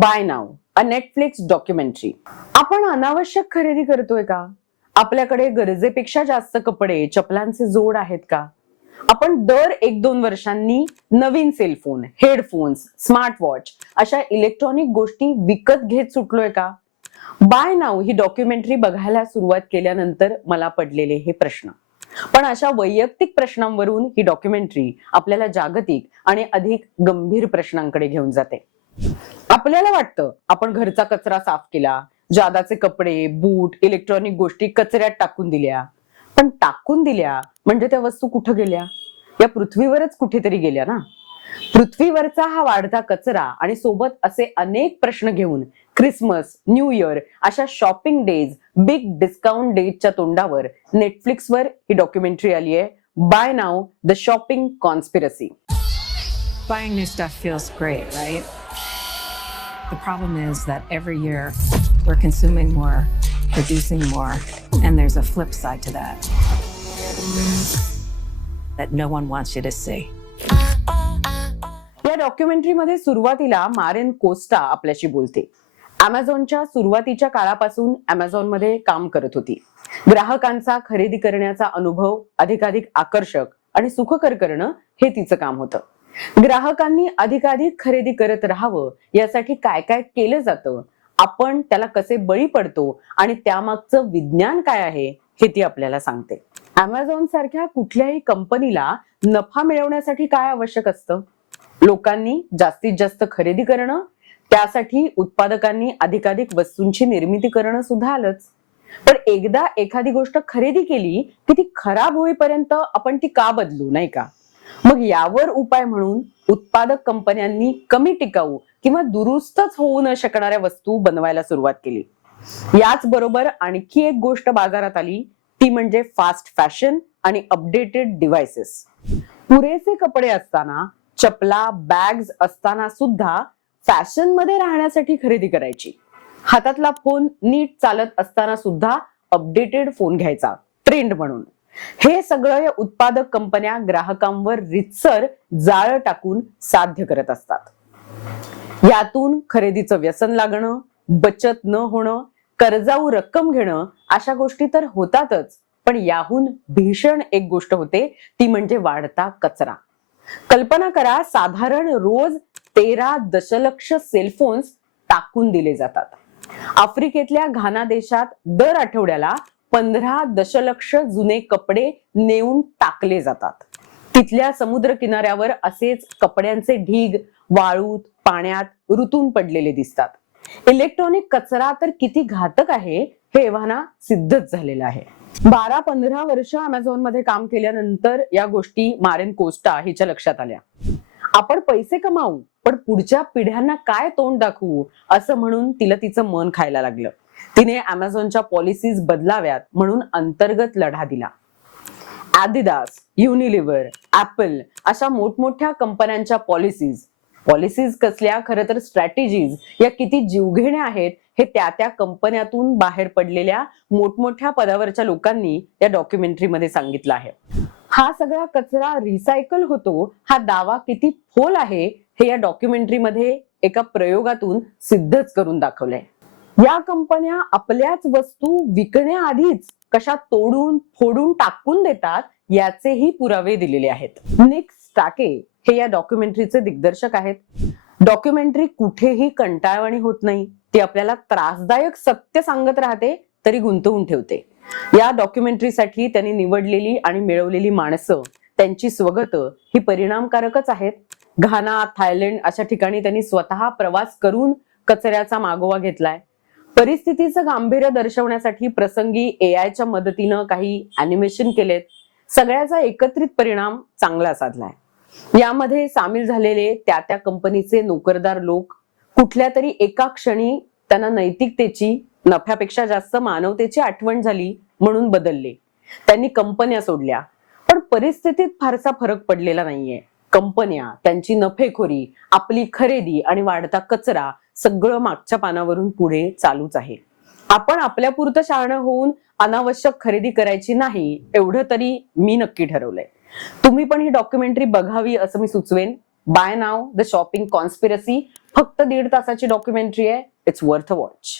Buy now a Netflix documentary आपण अनावश्यक खरेदी करतोय का? आपल्याकडे गरजेपेक्षा जास्त कपडे चपलांचे जोड आहेत का? आपण दर एक दोन वर्षांनी नवीन सेलफोन हेडफोन्स स्मार्ट वॉच अशा इलेक्ट्रॉनिक गोष्टी विकत घेत सुटलोय का? बाय नाव ही डॉक्युमेंटरी बघायला सुरुवात केल्यानंतर मला पडलेले हे प्रश्न. पण अशा वैयक्तिक प्रश्नांवरून ही डॉक्युमेंटरी आपल्याला जागतिक आणि अधिक गंभीर प्रश्नांकडे घेऊन जाते. आपल्याला वाटतं आपण घरचा कचरा साफ केला जादाचे कपडे बूट इलेक्ट्रॉनिक गोष्टी कचऱ्यात टाकून दिल्या. पण टाकून दिल्या म्हणजे त्या वस्तू कुठं गेल्या? या पृथ्वीवरच कुठेतरी गेल्या ना? पृथ्वीवरचा हा वाढता कचरा आणि सोबत असे अनेक प्रश्न घेऊन क्रिसमस न्यू इयर अशा शॉपिंग डेज बिग डिस्काउंट डेजच्या तोंडावर नेटफ्लिक्सवर ही डॉक्युमेंटरी आली आहे. Buy now the shopping conspiracy. Buying new stuff feels great, right? The problem is that every year we're consuming more, producing more, and there's a flip side to that that no one wants you to see. या डॉक्युमेंटरीमध्ये सुरुवातीला मारेन Costa आपल्याशी बोलते. अमेझॉनच्या सुरुवातीच्या काळापासून अमेझॉनमध्ये काम करत होती. ग्राहकांचा खरेदी करण्याचा अनुभव अधिकाधिक आकर्षक आणि सुखकर करणं हे तिचं काम होतं. ग्राहकांनी अधिकाधिक खरेदी करत राहावं यासाठी काय काय केलं जातं? आपण त्याला कसे बळी पडतो आणि त्यामागचं विज्ञान काय आहे हे ती आपल्याला सांगते. अमेझॉन सारख्या कुठल्याही कंपनीला नफा मिळवण्यासाठी काय आवश्यक असतं? लोकांनी जास्तीत जास्त खरेदी करणं त्यासाठी उत्पादकांनी अधिकाधिक वस्तूंची निर्मिती करणं सुद्धा आलंच. पण एकदा एखादी गोष्ट खरेदी केली की ती खराब होईपर्यंत आपण ती का बदलू नाही का? मग यावर उपाय म्हणून उत्पादक कंपन्यांनी कमी टिकाऊ किंवा दुरुस्तच होऊ न शकणाऱ्या वस्तू बनवायला सुरुवात केली. याच बरोबर आणखी एक गोष्ट बाजारात आली ती म्हणजे फास्ट फॅशन आणि अपडेटेड डिव्हायसेस पुरेसे कपडे असताना चपला बॅग्स असताना सुद्धा फॅशनमध्ये राहण्यासाठी खरेदी करायची. हातातला फोन नीट चालत असताना सुद्धा अपडेटेड फोन घ्यायचा. ट्रेंड म्हणून. हे सगळं या उत्पादक कंपन्या ग्राहकांवर रितसर जाळ टाकून साध्य करत असतात. यातून खरेदीचं व्यसन लागणं बचत न होणं कर्जाऊ रक्कम घेणं अशा गोष्टी तर होतातच पण याहून भीषण एक गोष्ट होते ती म्हणजे वाढता कचरा. कल्पना करा साधारण रोज तेरा दशलक्ष सेलफोन्स टाकून दिले जातात. आफ्रिकेतल्या घाना देशात दर आठवड्याला पंधरा दशलक्ष जुने कपडे नेऊन टाकले जातात. तिथल्या समुद्र किनाऱ्यावर असेच कपड्यांचे ढीग वाळूत पाण्यात ऋतून पडलेले दिसतात. इलेक्ट्रॉनिक कचरा तर किती घातक आहे हे एव्हाना सिद्धच झालेलं आहे. बारा पंधरा वर्ष अमेझॉनमध्ये काम केल्यानंतर या गोष्टी मारेन कोस्टा हिच्या लक्षात आल्या. आपण पैसे कमावू पण पुढच्या पिढ्यांना काय तोंड दाखवू असं म्हणून तिला तिचं मन खायला लागलं. तिने अमेझॉनच्या पॉलिसीज बदलाव्यात म्हणून अंतर्गत लढा दिला. ऍडिडास युनिलिव्हर ऍपल अशा मोठमोठ्या कंपन्यांच्या पॉलिसीज. पॉलिसीज कसल्या? खरं तर स्ट्रॅटेजीज या किती जीवघेण्या आहेत हे त्या त्या कंपन्यातून बाहेर पडलेल्या मोठमोठ्या पदावरच्या लोकांनी या डॉक्युमेंटरीमध्ये सांगितलं आहे. हा सगळा कचरा रिसायकल होतो हा दावा किती फोल आहे हे या डॉक्युमेंटरीमध्ये एका प्रयोगातून सिद्धच करून दाखवलंय. या कंपन्या आपल्याच वस्तू विकण्याआधीच कशा तोडून फोडून टाकून देतात याचेही पुरावे दिलेले आहेत. निक स्टाके हे या डॉक्युमेंटरीचे दिग्दर्शक आहेत. डॉक्युमेंटरी कुठेही कंटाळवाणी होत नाही. ती आपल्याला त्रासदायक सत्य सांगत राहते तरी गुंतवून ठेवते. या डॉक्युमेंटरीसाठी त्यांनी निवडलेली आणि मिळवलेली माणसं त्यांची स्वगत ही परिणामकारकच आहेत. घाना थायलंड अशा ठिकाणी त्यांनी स्वतः प्रवास करून कचऱ्याचा मागोवा घेतलाय. परिस्थितीचं गांभीर्य दर्शवण्यासाठी प्रसंगी एआयच्या मदतीनं काही अॅनिमेशन केलेत. सगळ्याचा एकत्रित परिणाम चांगला साधलाय. यामध्ये सामील झालेले त्या त्या कंपनीचे नोकरदार लोक कुठल्या तरी एका क्षणी त्यांना नैतिकतेची नफ्यापेक्षा जास्त मानवतेची आठवण झाली म्हणून बदलले. त्यांनी कंपन्या सोडल्या. पण परिस्थितीत फारसा फरक पडलेला नाहीये. कंपन्या त्यांची नफेखोरी आपली खरेदी आणि वाढता कचरा सगळं मागच्या पानावरून पुढे चालूच आहे. आपण आपल्या पुरतं शहाणं होऊन अनावश्यक खरेदी करायची नाही एवढं तरी मी नक्की ठरवलंय. तुम्ही पण ही डॉक्युमेंटरी बघावी असं मी सुचवेन. Buy now the shopping conspiracy फक्त दीड तासाची डॉक्युमेंटरी आहे. It's worth watch